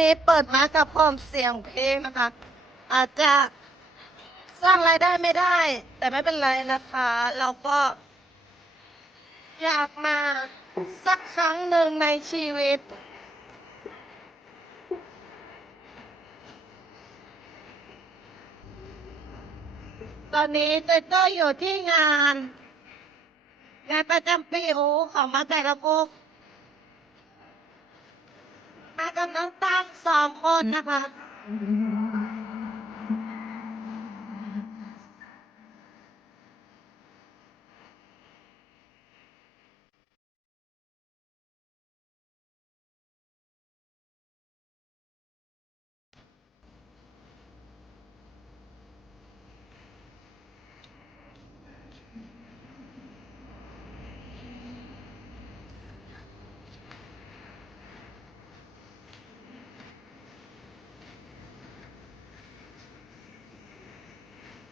นี้เปิดมากับพร้อมเสียงเพลงนะคะ อาจจะสร้างรายได้ไม่ได้ แต่ไม่เป็นไรนะคะ เราก็ อยากมาสักครั้งหนึ่งในชีวิต ตอนนี้เต้ยเต้อยู่ที่งานงานประจำปีโอของมาแต่ละกุก กับน้องตั้งสองคนนะคะ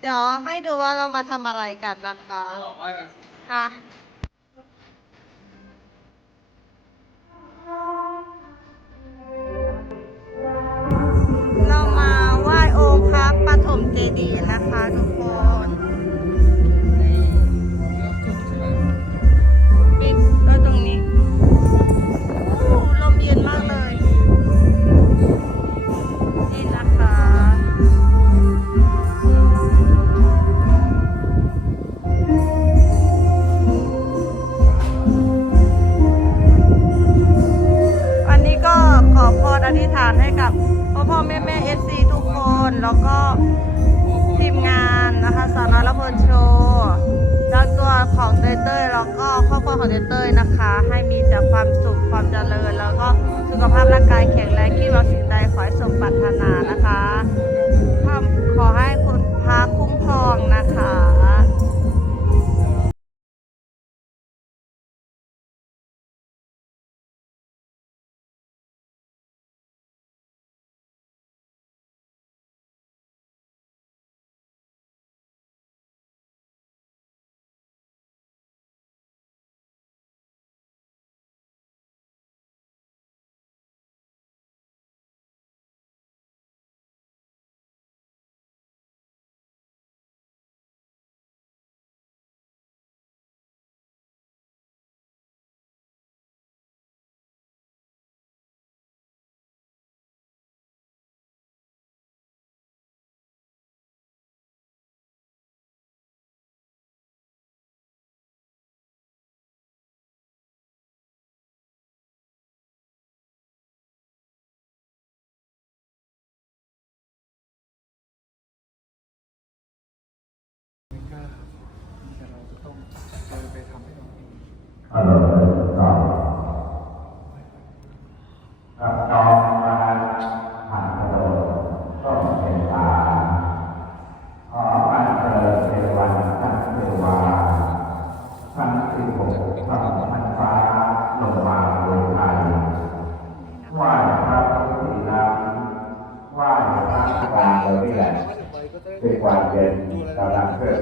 เดี๋ยวให้ดูว่าเรามาทำอะไรกันนะคะค่ะเรามาไหว้องค์พระปฐมเจดีย์นะคะทุกคน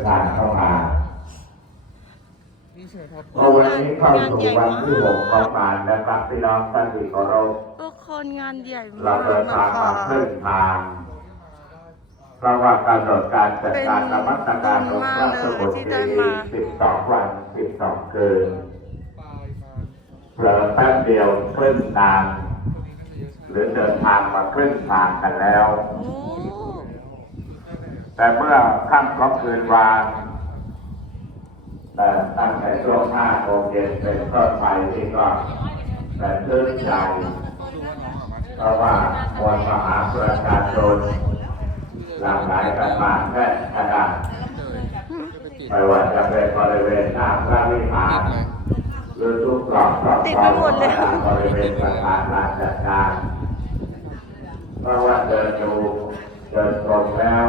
ทางเข้ามานี่ใช่ไหมครับเพราะวันนี้เข้าสู่วันที่หกของงานนะครับพี่น้องท่านที่เคารพทุกคนงานใหญ่เรามากเดินนะทางคะมาครึ่งทางเพราะว่าการดดการจัดการนมัสการองค์พระสมุทรสิบสองวันสิบสองคืนปลายมาเผลอแป๊บเดียวครึ่งทางคนนี้น่าจะเยอะหรือเดินทางมาครึ่งทางกันแล้วโอ้ แต่เมื่อค่ำของคืนวานแต่ตั้งแต่ช่วงห้าโมงเย็นเป็นต้นไปที่ก็แต่ชื่นใจเพราะว่ามวลมหาประชาชนหลั่งไหลกันมาแค่ขนาดไปติดไม่ว่าจะเป็นบริเวณหน้าพระวิหารหรือทุกกรอบรอบบริเวณสถานลานจัดการเพราะว่าเดินดูเดินตรงแล้ว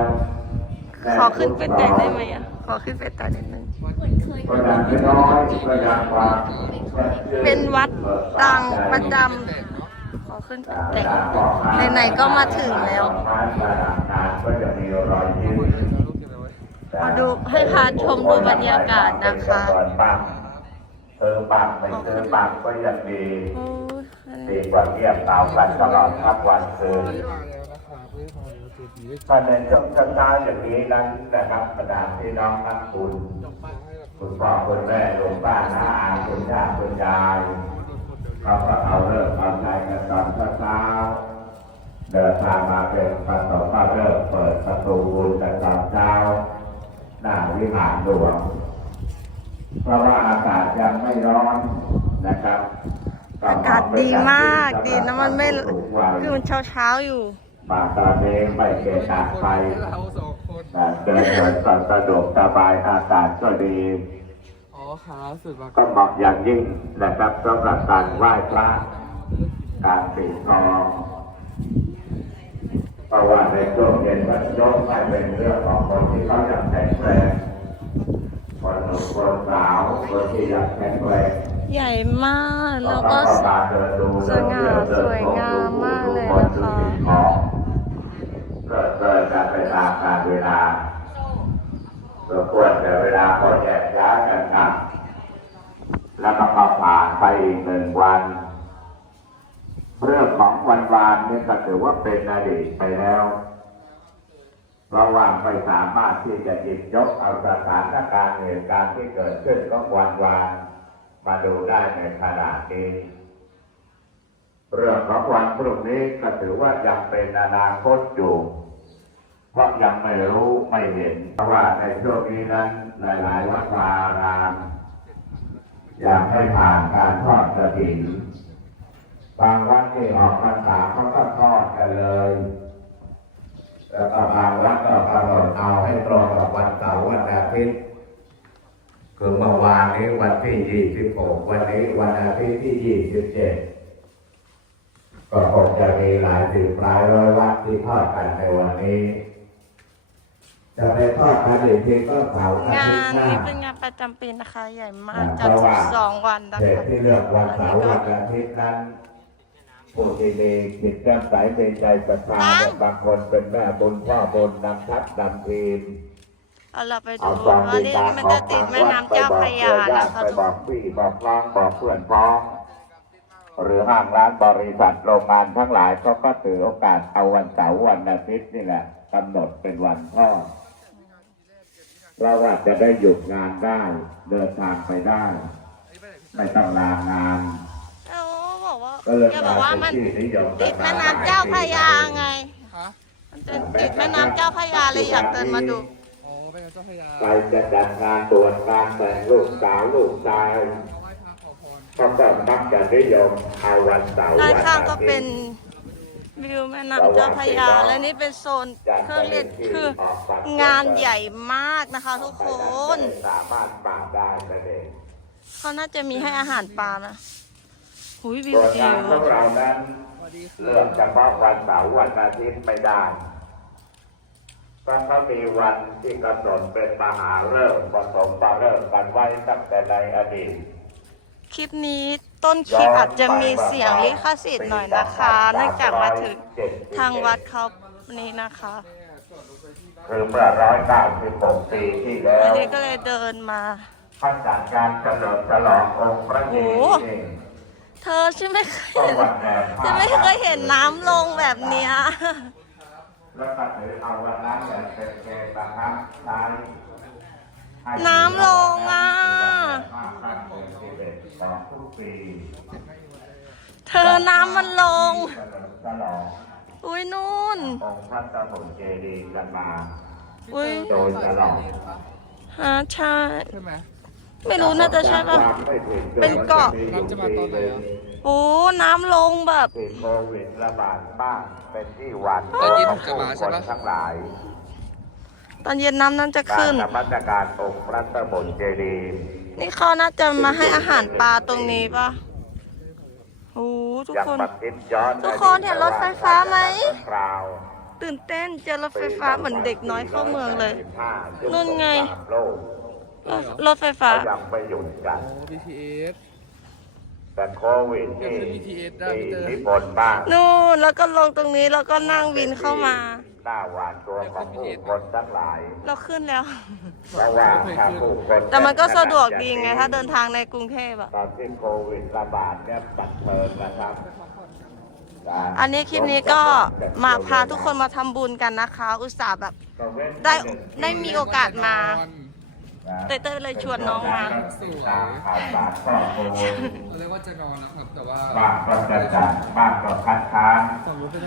ขอขึ้นเป็นแตกได้ไหมอะ ขอขึ้นเป็นแตกนิดนึงก็ยังไม่น้อยก็ยังความเป็นวัดดังประจำขอขึ้นเป็นแตกไหนๆก็มาถึงแล้วมาดูให้พาชมดูบรรยากาศนะคะเธอบังไม่เธอบังก็ยังมีดีกว่าเงียบเหงากันตลอดทั้งวันคืน ถ้าในช่วงเช้าๆอย่างนี้นั้นนะครับบรรดาพี่น้องทั้งคุณจบมาให้แบบคุณพ่อคุณแม่ลุงป้าน้าอาคุณย่าคุณยายเขาก็เอาเลิกเอาใจกันตอนเช้าๆเดินทางมาเป็นประสบก็เริ่มเปิดประตูบุญแต่ตอนเช้าหน้าวิหารหลวงเพราะว่าอากาศยังไม่ร้อนนะครับอากาศดีมากดีนะมันไม่คือมันเช้าเช้าๆอยู่ มาตอนนี้ไม่เกะกะไปเราสองคนแต่เดินเดินก็สะดวกสบายอากาศก็ดีอ๋อขาสุดมาก็เหมาะอย่างยิ่งนะครับสำหรับการไหว้พระการตีกลองเพราะว่าในช่วงเย็นวันโยกไม่เป็นเรื่องของคนที่เขาอยากแข็งแรงคนหนุ่มคนสาวคนที่อยากแข็งแรงใหญ่มากแล้วก็ก็มาเดินดูสง่าสวยงามมากเลยนะคะ ก็เกิดการไปตามการ เวลาสมควรแต่เวลาพอแยกย้ายกันกลับแล้วก็มาผ่านไปอีกหนึ่งวัน เรื่องของวันวานนี่ก็ถือว่าเป็นอดีตไปแล้วเพราะว่าไม่สามารถที่จะหยิบยกเอาสถานการณ์เหตุการณ์ที่เกิดขึ้นของวันวานมาดูได้ในขณะนี้ เรื่องของวันพรุ่งนี้ก็ถือว่ายังเป็นอนาคตอยู่ เพราะยังไม่รู้ไม่เห็นเพราะว่าในช่วงนี้นั้นหลาย ๆ วัดวาอารามยังไม่ผ่านการทอดกระถิ่นบางวัดที่ออกพรรษาเขาก็ทอดกันเลยแล้วก็บางวัดก็กำหนดเอาให้ตรงกับวันเสาร์วันอาทิตย์คือเมื่อวานนี้วันที่ 26 วันนี้วันอาทิตย์ที่ 27 ก็คงจะมีหลายสิบหลายร้อยวัดที่ทอดกันในวันนี้ จะไปทอดกันอีกทีก็เสาร์อางาทิตนย์หน้านี้เป็นงานประจำปีนะคะใหญ่มากอ่าจัดเพราะว่าสองวันนะเหคะตุที่เลือกวันเสาร์วันอาทิตย์นั้นผู้ที่มีจิตแจ่มใสในใจศรัทธาเนี่ยบางคนเป็นแม่บุญพ่อบุญนำทัพนำทีม เอาเราไปดูเอาความว่าดีนี่ตามันขอจะงติดทางแม่วัดน้ำไปเจ้าบอพกระเคยารือญานะติคะไปบอกพี่บอกน้องบอกเพื่อนพ้อง หรือห้างร้านบริษัทโรงงานทั้งหลายเขาก็ถือโอกาสเอาวันเสาร์วันอาทิตย์นี่แหละกำหนดเป็นวันพ่อ เพราะว่าจะได้หยุดงานได้ เดินทางไปได้ ไม่ต้องลางานเอาบอกว่าก็เลยแกบอกว่ามันเป็นที่นิยมติดแม่น้ำเจ้าพระยาไงฮะมันจะติดแม่น้ำเจ้าพระยาเลยอยากเดินมาดูอ๋อเป็นเจ้าพญาใครจะจัดงานบวชงานแต่งลูกสาวลูกชายไหว้พระขอพรเขาก็มักจะนิยมเอาวันเสาร์ด้านวันข้างอาก็ทิเป็ตนย์ วิวแม่น้ำเจ้าพระยาและนี่เป็นโซนเครื่องเล่นคืองานใหญ่มากนะคะทุกคนสามารถปราบได้นั่นเองเขาน่าจะมีให้อาหารปลานะหุยวิวส่วนดีงานของเรานั้นสวัสดีคเลืรัอบกเฉพาะวันเสาร์วันอาทิตย์ไม่ได้เพราะเขามีวันที่กำหนดเป็นมหาฤกษ์ผสมปาฤกษ์กันไว้ตั้งแต่ในอดีตคลิปนี้ ต้นคลิปอาจจะมีเสียงลิขสิทธิ์หน่อยนะคะ เนื่องจากมาถึงทางวัดเขานี้นะคะคือเมื่อร้อยเก้าสิบหกปีที่แล้อันวนี้ก็เลยเดินมาท่านจัดการเฉลิมฉลององค์พระเจดีย์เองเธอฉันไม่เคยก็เห็นวันแรกฉันไม่เคยเห็นน้ำลงแบบเนี้ยแล้วก็ถือเอาวันนั้นเนี่ยเป็นเกณฑ์บังคับใช้ให้ น้ำลงอะห้าพันเดือนสิบเอ็ดของทุกปีเธอน้ำมันลงเฉลิมฉลองอุ้ยนู่น องค์พระสมุทรเจดีย์กันมาอุ้ยโดยตลอดฮะใช่ใช่ไหมไม่รู้น่าจะใช่ปะ เป็นเกาะ น้ำจะมาตอนไหนอะ โอ้น้ำลงแบบ ติดโควิดระบาดมากเป็นที่หวั่นตอนเย็นของกลับผู้มาคใช่นปะทั้งหลาย ตอนเย็นน้ำนั้นจะการขึ้นนมัสการองค์พระสมุทรเจดีย์นี่เขาน่าจะมาให้อาหารปลาตรงนี้ปะโอ้ทุกยังคนบัดคิดย้อนทุกคนเห็นรถไฟฟ้าไหมคราวตื่นเต้นเจอรถไฟฟ้าเหมือนเด็กน้อยเข้าเมืองเลยนู่นไงโลกรถไฟฟ้าเขายังไม่หยุดกันโอ้ BTS แต่โควิดนี่ยังเป็น BTS ได้มีพี่เตอร์อิทธิพลมากนู่นแล้วก็ลงตรงนี้แล้วก็นั่งวินเข้ามาหน้าหวาดตัวของผู้คนทั้งหลาย เราขึ้นแล้วเพราะว่าถ้าผู้คนแต่มันก็สะดวกดีไง ถ้าเดินทางในกรุงเทพอะตอนที่โควิดระบาดเนี่ยบันเทิงนะครับอันนี้คลิปนี้ก็มาพาทุกคนมาทำบุญกันนะคะ อุตส่าห์แบบได้ได้มีโอกาสมา เต้ยเต้ยเลยชวนน้องมา สวยข่าวสารข้อมูลเราเรียกว่าจะนอนนะครับแต่ว่า บ้างก็จะจัดบ้างก็คัดค้านฝั่งนู้นเป็น